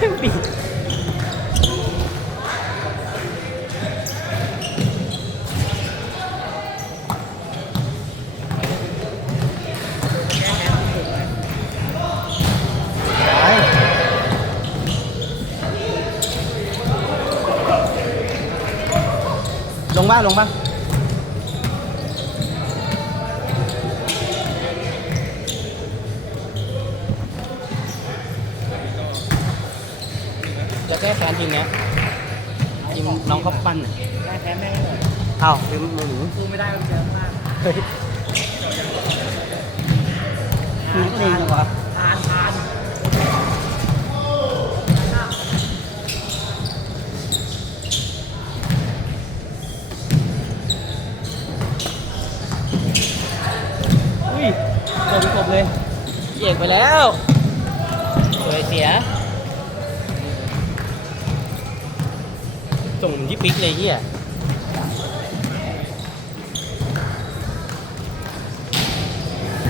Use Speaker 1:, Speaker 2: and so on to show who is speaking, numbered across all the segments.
Speaker 1: ปีลงบ้างลงบ้าง จะ แก้แค้นทีมเนี้ยทีมน้องเขาปั้นน่ะ
Speaker 2: แพ้แพ้แม่งเลย
Speaker 1: เอ้าลืมหมูหนู
Speaker 2: สู้ไม่ได้มันเยอะมาก
Speaker 1: เฮ้ยนี่จริงเหรอ
Speaker 2: ทานทาน
Speaker 1: อุ้ยโดนกบเลยเอกไปแล้วสวยเสีย ส่งที่ปิ๊กเลยเฮีย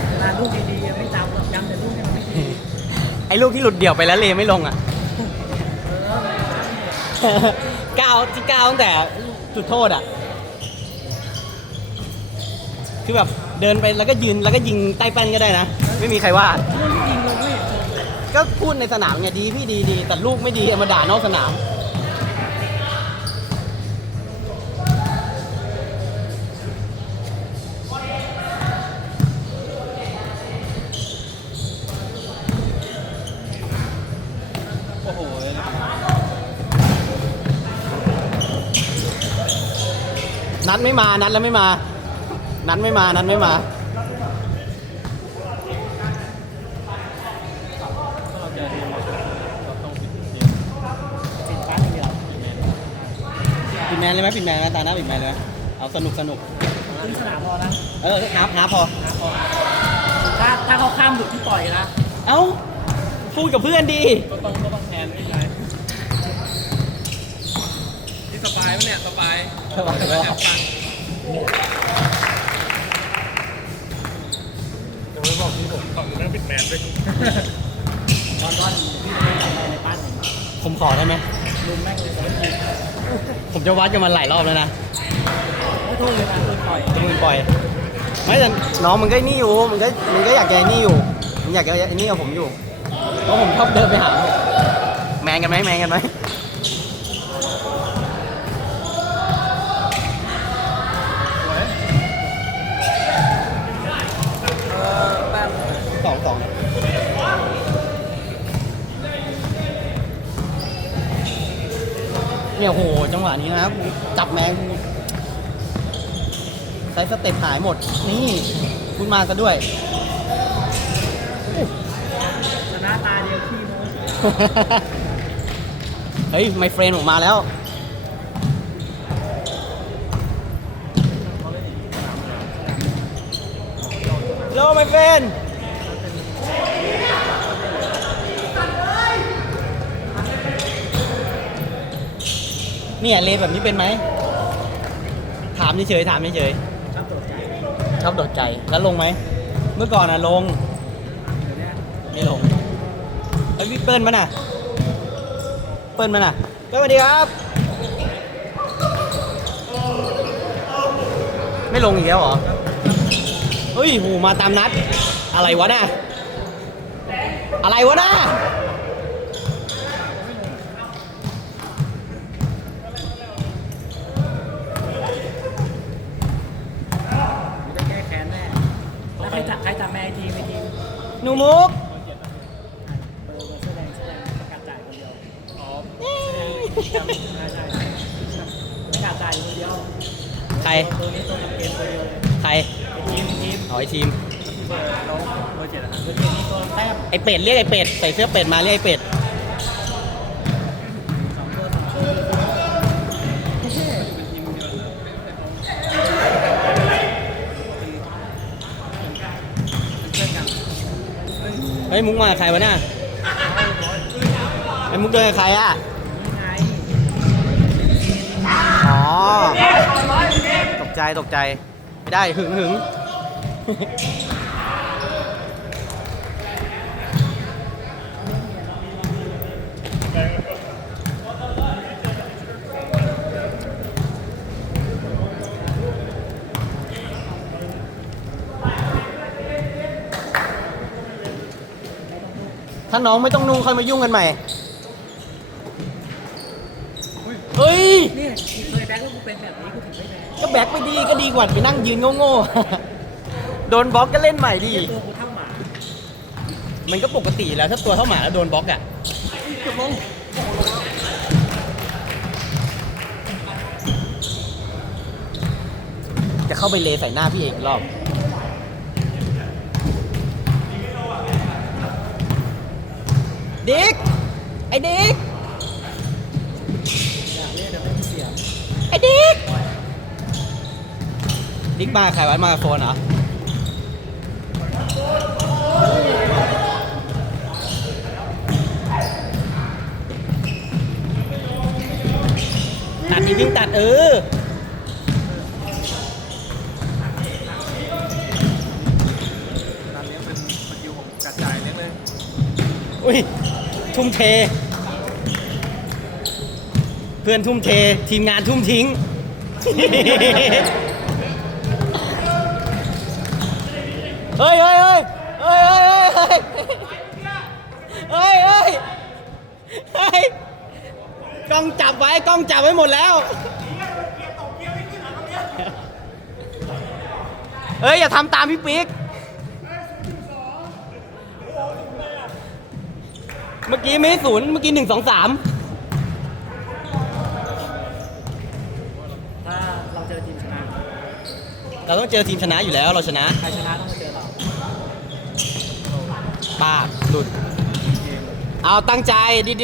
Speaker 2: เวลาลูกดีๆไม่จำหรอกจำแต่ลูกที่มันไม่ดี
Speaker 1: ไอ้ลูกที่หลุดเดี่ยวไปแล้วเลไม่ลงอะ ก้าวที่ก้าวตั้งแต่จุดโทษอะ คือแบบเดินไปแล้วก็ยืนแล้วก็ยิงใต้แป้นก็ได้นะ ไม่มีใครว่า
Speaker 2: ลูกที่ยิงลงไม่เห็นเจอ
Speaker 1: ก็พูดในสนามไงดีพี่ดีดีแต่ลูกไม่ดีเอามาด่านอกสนาม นัดไม่มา นัดแล้วไม่มา นัดไม่มา นัดไม่มา
Speaker 2: ปิดฟ้าอย่างเดียว
Speaker 1: ปิดแมนเลยไหมปิดแมนนะตาหน้าปิดแมนเลยไหมเอาสนุกสนุก
Speaker 2: ขึ้นสนามรอนะ
Speaker 1: เออหาหาพอ
Speaker 2: นะพอถ้าถ้าเขาข้ามหลุดที่ปล่อยนะ
Speaker 1: เอ้าพูดกับเพื่อนดี
Speaker 2: ก็ต้องก็ต้องแทนไม่ใช่นี่สบายปะเนี่ยสบาย
Speaker 1: บ
Speaker 2: อบฟังจะไม่บอกที่ผมฝั่งนั้นปิดแมนด้วยตอนตอนพี่ไม่ทำอะไรในบ้านผม
Speaker 1: ขอได้ไหม
Speaker 2: ลุมแม่งเลยผมไม่ยิง
Speaker 1: ผมจะวัดกับมันหลายรอบแล้วนะ
Speaker 2: ไม่โทษเลยนะโดนต่อย
Speaker 1: จะมือปล่อย ไม่แต่น้องมันก็นี่อยู่ มันก็มันก็อยากจะไอ้นี่อยู่ มันอยากจะไอ้นี่กับผมอยู่ เพราะผมชอบเดินไปหา แมนกันไหมแมนกันไหม สองสองเนี่ยโห จังหวะนี้นะครับจับแมงกูใช้สเต็ปหายหมด นี่คุณมาซะด้วย
Speaker 2: ชนะตาเดียวขี้โม
Speaker 1: เฮ้ย ไมเฟรนผมมาแล้วโลไมเฟรน เนี่ยเลแบบนี้เป็นไหม ถามเฉยๆถามเฉย
Speaker 2: ชอบตกใจ
Speaker 1: ๆชอบโดดใจแล้วลงไหม เมื่อก่อนอะลง
Speaker 2: เดี๋ยวเนี้ย
Speaker 1: ไม่ลงไอ้ยพี่เปิ้ลมาน่ะ เปิ้ลมาน่ะเปิ้ลสวัสดีครับ ไม่ลงอีกแล้วเหรอ เฮ้ยโหมาตามนัด อะไรวะน่ะอะไรวะน่ะ
Speaker 2: ไม่ได้แก้แค้นแน่แล้วใครจับใครจับแม่ไอทีมไอทีม
Speaker 1: หนูมุก
Speaker 2: เบอร์เบอร์แสดงแสดงประกาศจ่ายคนเดี ยวอ๋อใช่ใช่ประกาศจ่ายคนเดียว
Speaker 1: ใคร
Speaker 2: ตัวนี้ตัวทำเกมตัวเดียวเลย
Speaker 1: ใคร
Speaker 2: ไอทีมไอทีม
Speaker 1: อ๋อไอทีม
Speaker 2: เบอร์เราเบอร์เจ็ดอะเบอร์เจ็ดนี่ตัวแต้ม
Speaker 1: ไอเป็ดเรียกไอเป็ด ใส่เสื้อเป็ดมาเรียกไอเป็ด
Speaker 2: สองตัวสามตัวเพื่อนกัน
Speaker 1: ไอ้มุกมากับใครวะเนี่ยไอ้มุกเดินกับใครอะอ๋อตกใจตกใจ ไม่ได้หึงหึง ถ้าน้องไม่ต้องนุ่งค่อยมายุ่งกันใหม่เฮ้ย
Speaker 2: เนี่ยเคยแบ็คแล้วกูเป็นแบบนี้กูถึงไม่แบ็ค
Speaker 1: ก็แบ็คไปดีก็ดีกว่าไปนั่งยืนโง่ๆ โดนบล็อกก็เล่นใหม่ดี
Speaker 2: ตัวกูเท่าหมา
Speaker 1: มันก็ปกติแล้วถ้าตัวเท่าหมาแล้วโดนบล็อกอะเกือบลงจะเข้าไปเลใส่หน้าพี่เอกอีกรอบ ดิกไอ้ดิก
Speaker 2: ไอ้
Speaker 1: ดิกดิกมาใครไว้มาโฟนเหรอตัดอีวิ่งตัดเออ
Speaker 2: ตัดอุ้ย
Speaker 1: ทุ่มเท เพื่อนทุ่มเท ทีมงานทุ่มทิ้งเฮ้ยเฮ้ยเฮ้ยเฮ้ยเฮ้ยเฮ้ยเฮ้ยเฮ้ยเฮ้ยกล้องจับไว้กล้องจับไว้หมดแล้ว เฮ้ย อย่าทำตามพี่ปิ๊ก เมื่อกี้ไม่ศูนย์เมื่อกี้หนึ่งสองสาม
Speaker 2: ถ้าเราเจอทีมชนะ
Speaker 1: เราต้องเจอทีมชนะอยู่แล้วเราชนะ
Speaker 2: ใครชนะต้องมาเจอเรา
Speaker 1: ป้าดหลุด เอาตั้งใจดี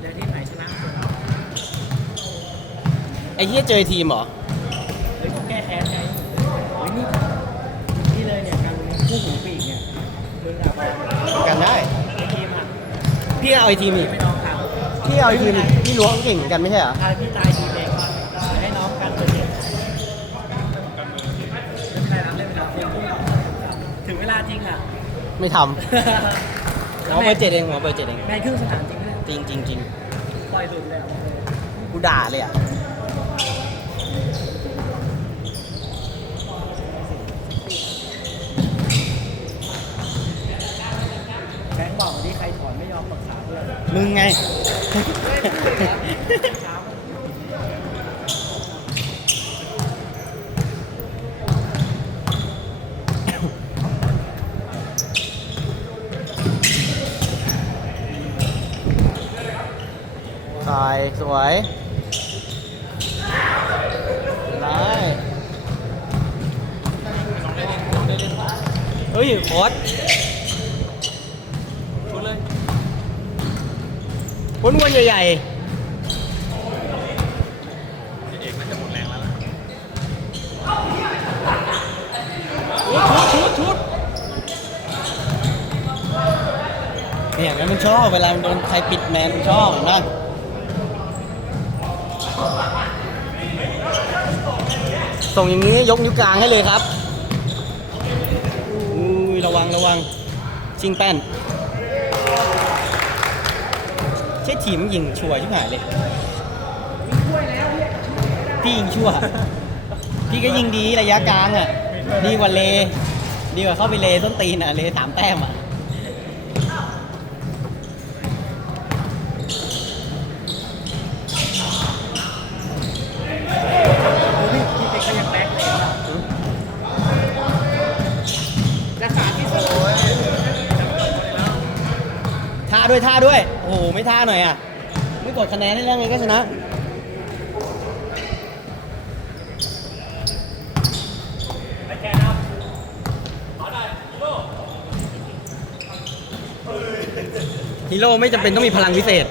Speaker 2: เจอทีมไหนชนะคน
Speaker 1: ๆไอ้เหี้ยเจอทีมเหรอ
Speaker 2: เฮ้ยกูแก้แค้นไงเฮ้ยนี่นี่เลยเนี่ยการคู่หูปีกเนี่ยมึงอะ
Speaker 1: กันได้
Speaker 2: ไอ้ทีมอะ
Speaker 1: พี่เอาไอ้ทีมอีก
Speaker 2: ไม่น้องท
Speaker 1: พี่เอาไอ้ทีมอีกพี่ล้วงเก่งเหมือนกันไม่ใช่เหรอำ
Speaker 2: ถ้าพี่ตายทีมเองให้น้องกันตัวเองไม่เป็นไรนะเล่นไปแล้วถึงเวลาจริงอะ
Speaker 1: ไม่ทำหมอเบอร์เจ็ดเองหมอเบอร์เจ็ดเอง
Speaker 2: แมนครึ่งสนามจริงไหมเนี่ย
Speaker 1: จริงจริงจริง
Speaker 2: ปล่อยสุดเลยอะ
Speaker 1: กูด่าเลยอะ
Speaker 2: แบงค์บอ กวันนี้ใครถอนไม่ยอมปรึกษาเพื่อน
Speaker 1: มึงไง สายสวยได้เฮ้ยโค้ด
Speaker 2: ชุดเลย
Speaker 1: วนวนใหญ่
Speaker 2: เอกน่าจะหมดแรงแล้วล่ะ
Speaker 1: ๆชุดชุดชุดเนี่ยงั้นมันชอบ เวลามันโดนใครปิดแมนมันชอบเห็นส่งอย่างนี้ยกนิ้วกลางให้เลยครับอุ้ยระวังระวังชิงแป้น เช็ดทีมยิงชัวร์ชิบหายเลยพี่ยิงชั่วพี่ก็ยิงดีระยะกลางอะ ดีกว่าเล ดีกว่าเข้าไปเลต้นตีนอะเลสามแต้มอะ
Speaker 2: พี่พี่เป็นก็ยังแบ็คเลยอะรักษาที่สุด
Speaker 1: ท่าด้วยท่าด้วย โอ้โห ไม่ท่าหน่อยอะ ไม่กดคะแนนให้แล้วไงก็ชนะฮีโร่ไม่จำเป็นต้องมีพลังพิเศษ